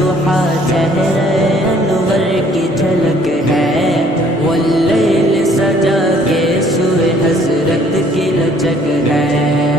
ضحا چہرہ انور کی جھلک ہے، واللیل سجا کے سوئے حضرت کی لچک